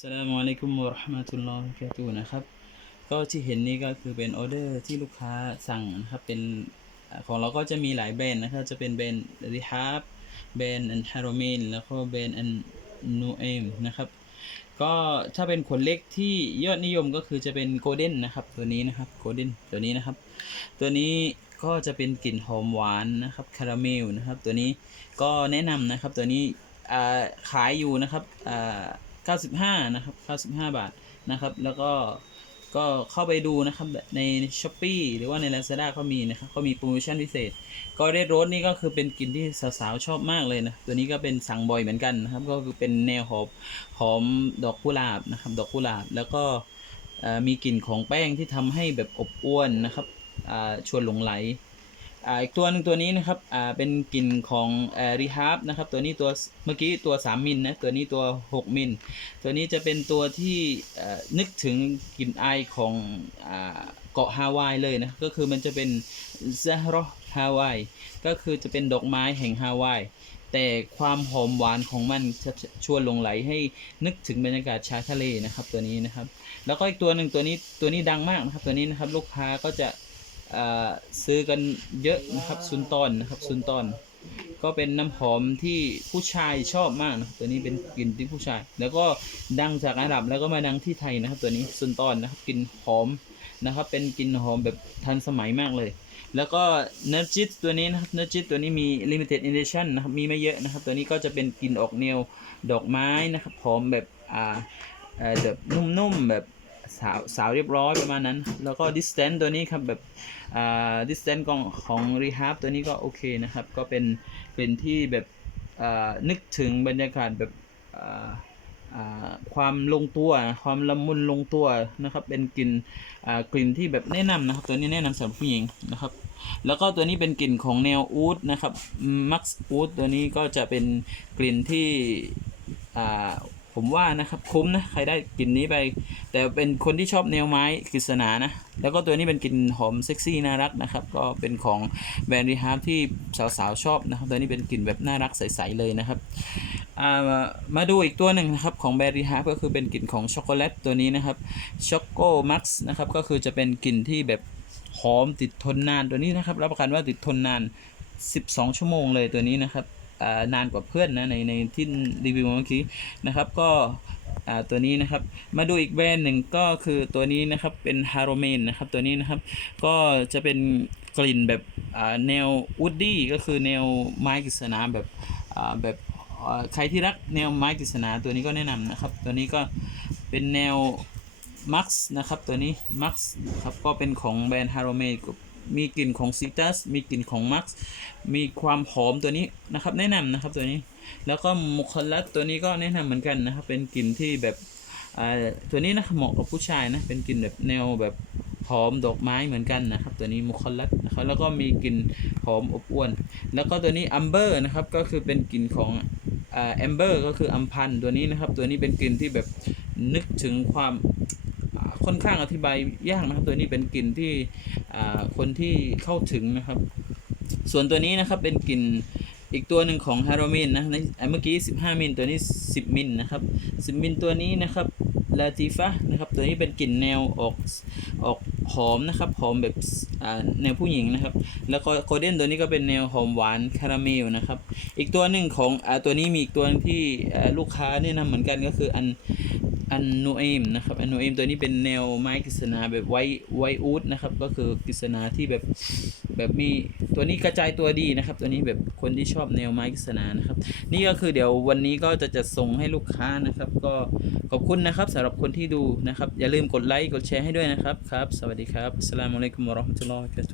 สลามอะลัยกุมวะราะห์มะตุลลอฮิวะบะเราะกาตุฮ์นะครับ ก็ที่เห็นนี่ก็คือเป็นออเดอร์ที่ลูกค้าสั่งนะครับ เป็นของเราก็จะมีหลายแบรนด์นะครับ จะเป็นแบรนด์ริฮาบแบรนด์อันฮารอมินแล้วก็แบรนด์อันนูเอมนะครับ ก็ถ้าเป็นขนเล็กที่ยอดนิยมก็คือจะเป็นโกลเด้นนะครับตัวนี้นะครับโกลเด้นตัวนี้นะครับ ตัวนี้ก็จะเป็นกลิ่นหอมหวานนะครับคาราเมลนะครับ ตัวนี้ก็แนะนำนะครับตัวนี้ขายอยู่นะครับ 95นะครับ95 บาทนะครับ แล้วก็ก็เข้าไปดูนะครับใน s h อ p e e หรือว่าใน Lazada ก็มีนะครับก็มีโปรโมชั่นพิเศษก็เรดโรสนี่ก็คือเป็นกลิ่นที่สาวๆชอบมากเลยนะ ตัวนี้ก็เป็นสั่งบ่อยเหมือนกันนะครับ ก็คือเป็นแนวหอมหอมดอกกุหลาบนะครับ ดอกกุหลาบแล้วก็มีกลิ่นของแป้งที่ทำให้แบบอบอวนนะครับชวนหลงไหล อ่าอีกตัวหนึ่งตัวนี้นะครับอ่าเป็นกลิ่นของเอ่อรีฮาร์บนะครับตัวนี้ตัวเมื่อกี้ตัว3มิลนะตัวนี้ตัว 6มิลตัวนี้จะเป็นตัวที่เอ่อนึกถึงกลิ่นอายของอ่าเกาะฮาวายเลยนะก็คือมันจะเป็นซาฮรอฮาวายก็คือจะเป็นดอกไม้แห่งฮาวายแต่ความหอมหวานของมันจะชวนหลงไหลให้นึกถึงบรรยากาศชายทะเลนะครับตัวนี้นะครับ แล้วก็อีกตัวหนึ่งตัวนี้ตัวนี้ดังมากนะครับตัวนี้นะครับลูกค้าก็จะ ซื้อกันเยอะนะครับซุนตอนนะครับซุนตอน ก็เป็นน้ำหอมที่ผู้ชายชอบมากนะตัวนี้เป็นกลิ่นที่ผู้ชาย แล้วก็ดังจากอาหรับแล้วก็มาดังที่ไทยนะครับ ตัวนี้ซุนตอนนะครับกลิ่นหอมนะครับเป็นกลิ่นหอมแบบทันสมัยมากเลย แล้วก็เน r จิตตัวนี้นะครับเน r จิตตัวนี้มี limited edition นะครับมีไม่เยอะนะครับ ตัวนี้ก็จะเป็นกลิ่นออกแนวดอกไม้นะครับหอมแบบอ่าแบบนุ่มๆแบบ สาวสาวเรียบร้อยประมาณนั้น แล้วก็ distance ตัวนี้ครับแบบอ่า distance ของของ rehab ตัวนี้ก็โอเคนะครับ ก็เป็นเป็นที่แบบอ่านึกถึงบรรยากาศแบบอ่าความลงตัวความละมุนลงตัวนะครับ เป็นกลิ่นกลิ่นที่แบบแนะนำนะครับ ตัวนี้แนะนำสำหรับผู้หญิงนะครับ แล้วก็ตัวนี้เป็นกลิ่นของแนวอูดนะครับมักซ์อูดตัวนี้ก็จะเป็นกลิ่นที่ ผมว่านะครับคุ้มนะใครได้กลิ่นนี้ไป แต่เป็นคนที่ชอบแนวไม้กฤษณานะ แล้วก็ตัวนี้เป็นกลิ่นหอมเซ็กซี่น่ารักนะครับ ก็เป็นของแบรนด์รีฮาร์ที่สาวๆชอบนะครับ ตัวนี้เป็นกลิ่นแบบน่ารักใสๆเลยนะครับมาดูอีกตัวหนึ่งนะครับของแบรนด์รีฮาร์ก็คือเป็นกลิ่นของช็อกโกแลตตัวนี้นะครับช็อกโกมักซ์นะครับก็คือจะเป็นกลิ่นที่แบบหอมติดทนนานตัวนี้นะครับรับประกันว่าติดทนนาน 12 ชั่วโมงเลยตัวนี้นะครับ นานกว่าเพื่อนนะในในที่รีวิวเมื่อกี้นะครับก็ตัวนี้นะครับมาดูอีกแบรนด์หนึ่งก็คือตัวนี้นะครับเป็นฮาร์โรเมนนะครับตัวนี้นะครับก็จะเป็นกลิ่นแบบแนววูดดี้ก็คือแนวไม้กฤษณาแบบแบบใครที่รักแนวไม้กฤษณาตัวนี้ก็แนะนำนะครับ ตัวนี้ก็เป็นแนวมักซ์นะครับตัวนี้มักซ์ครับก็เป็นของแบรนด์ฮาร o เมน มีกลิ่นของซิตัสมีกลิ่นของมักมีความหอมตัวนี้นะครับ แนะนำนะครับตัวนี้ แล้วก็มุคลัตตัวนี้ก็แนะนำเหมือนกันนะครับ เป็นกลิ่นที่แบบอ่าตัวนี้นะเหมาะกับผู้ชายนะ เป็นกลิ่นแบบแนวแบบหอมดอกไม้เหมือนกันนะครับ ตัวนี้มุคลัตนะครับแล้วก็มีกลิ่นหอมอบอวน แล้วก็ตัวนี้อัมเบอร์นะครับก็คือเป็นกลิ่นของอ่าแอมเบอร์ก็คืออัมพันตัวนี้นะครับ ตัวนี้เป็นกลิ่นที่แบบนึกถึงความ ค่อนข้างอธิบายยากนะครับ ตัวนี้เป็นกลิ่นที่คนที่เข้าถึงนะครับ ส่วนตัวนี้นะครับเป็นกลิ่นอีกตัวหนึ่งของฮารมินนะในเมื่อกี้ 15 มิลตัวนี้ 10 มิลนะครับ 10 มิลตัวนี้นะครับลาติฟะนะครับตัวนี้เป็นกลิ่นแนวออกออกหอมนะครับหอมแบบแนวผู้หญิงนะครับ แล้วก็โคเดนตัวนี้ก็เป็นแนวหอมหวานคาราเมลนะครับ อีกตัวหนึ่งของอตัวนี้มีอีกตัวที่ลูกค้าแนะนำเหมือนกันก็คืออัน อันโนเอมนะครับอันโนเอมตัวนี้เป็นแนวไม้กฤษณาแบบไวไวอูดนะครับก็คือกฤษณาที่แบบแบบมีตัวนี้กระจายตัวดีนะครับ ตัวนี้แบบคนที่ชอบแนวไม้กฤษณานะครับ นี่ก็คือเดี๋ยววันนี้ก็จะจัดส่งให้ลูกค้านะครับ ก็ขอบคุณนะครับสำหรับคนที่ดูนะครับ อย่าลืมกดไลค์กดแชร์ให้ด้วยนะครับครับ สวัสดีครับสลามอะลัยกุมวะราะห์มะตุลลอฮิวะบะเราะกาตุฮ์